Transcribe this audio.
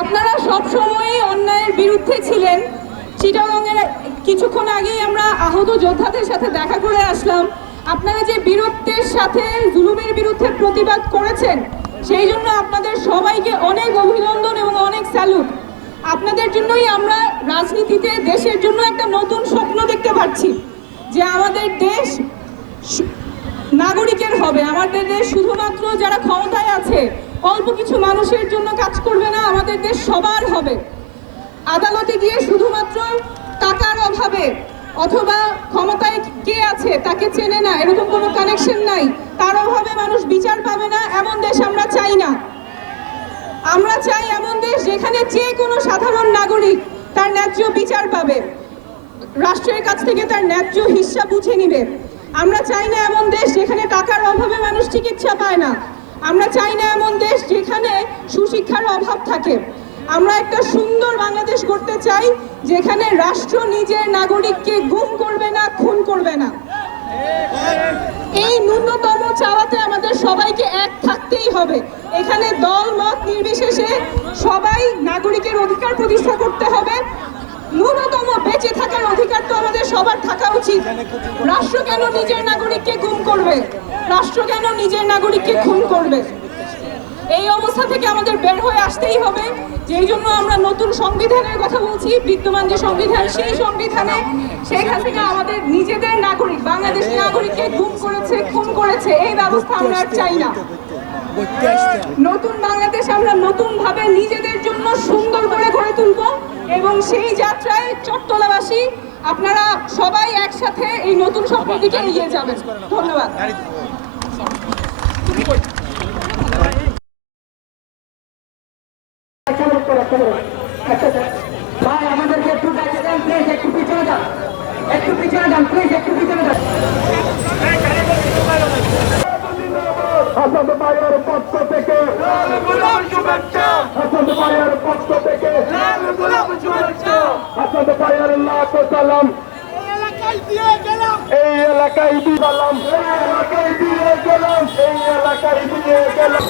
আপনারা সব সময়ই অন্যায়ের বিরুদ্ধে ছিলেন। চিটাগংয়ের কিছুক্ষণ আগেই আমরা আহত যোদ্ধাদের সাথে দেখা করে আসলাম। আপনারা যে বীরত্বের সাথে, জুলুমের বিরুদ্ধে প্রতিবাদ করেছেন, সেই জন্য আপনাদের সবাইকে অনেক অভিনন্দন এবং অনেক স্যালুট। আপনাদের জন্যই আমরা রাজনীতিতে দেশের জন্য একটা নতুন স্বপ্ন দেখতে পাচ্ছি, যে আমাদের দেশ নাগরিকের হবে। আমাদের দেশ শুধুমাত্র যারা ক্ষমতায় আছে অল্প কিছু মানুষের জন্য কাজ করবে না, আমাদের দেশ সবার হবে। আদালতে গিয়ে শুধুমাত্র টাকার অভাবে অথবা ক্ষমতায় কে আছে তাকে চেনে না, এরকম কোনো কানেকশন নাই। তার অভাবে মানুষ বিচার পাবে না, এমন দেশ আমরা চাই না। আমরা চাই এমন দেশ যেখানে যে কোনো সাধারণ নাগরিক তার ন্যায্য বিচার পাবে। রাষ্ট্রের কাছ থেকে তার ন্যায্য হিস্সা বুঝে নিবে। আমরা চাই না এমন দেশ যেখানে টাকার অভাবে মানুষ চিকিৎসা পায় না। আমরা চাই না এমন দেশ যেখানে সুশিক্ষার অভাব থাকে। আমরা একটা সুন্দর বাংলাদেশ করতে চাই, যেখানে রাষ্ট্র নিজের নাগরিককে গুম করবে না, খুন করবে না। এই ন্যূনতম চাওয়াতে আমাদের সবাইকে এক থাকতেই হবে। এখানে দল, মত নির্বিশেষে সবাই নাগরিকের অধিকার প্রতিষ্ঠা করতে হবে। ন্যূনতম বেঁচে থাকার অধিকার তো আমাদের সবার থাকা উচিত। রাষ্ট্র কেন নিজের নাগরিককে গুম করবে? রাষ্ট্র কেন নিজের নাগরিককে খুন করবে? এই অবস্থা থেকে আমাদের বের হয়ে আসতেই হবে। যেই জন্য আমরা নতুন সংবিধানের কথা বলছি, বিদ্যমান যে সংবিধান, সেই সংবিধানে শেখ হাসিনা আমাদের নিজেদের নাগরিক, বাংলাদেশি নাগরিককে গুম করেছে, খুন করেছে। এই ব্যবস্থা আমরা আর চাই না। নতুন বাংলাদেশ আমরা নতুন ভাবে নিজেদের জন্য সুন্দর করে গড়ে তুলব এবং সেই যাত্রায় চট্টলাবাসী, আপনারা সবাই একসাথে এই নতুন স্বপ্নের দিকে এগিয়ে যাবেন। ধন্যবাদ। ভাই, আমাদেরকে যান প্লিজ যান। একটু পিছনে যান যান। হাসান ভাইয়ের পক্ষ থেকে হাসান পক্ষ থেকে হাসান ভাইয়ের লাখ এই এলাকায় দিয়ে গেলাম এই এলাকায় দিয়ে গেলাম এই এলাকায় দিয়ে গেলাম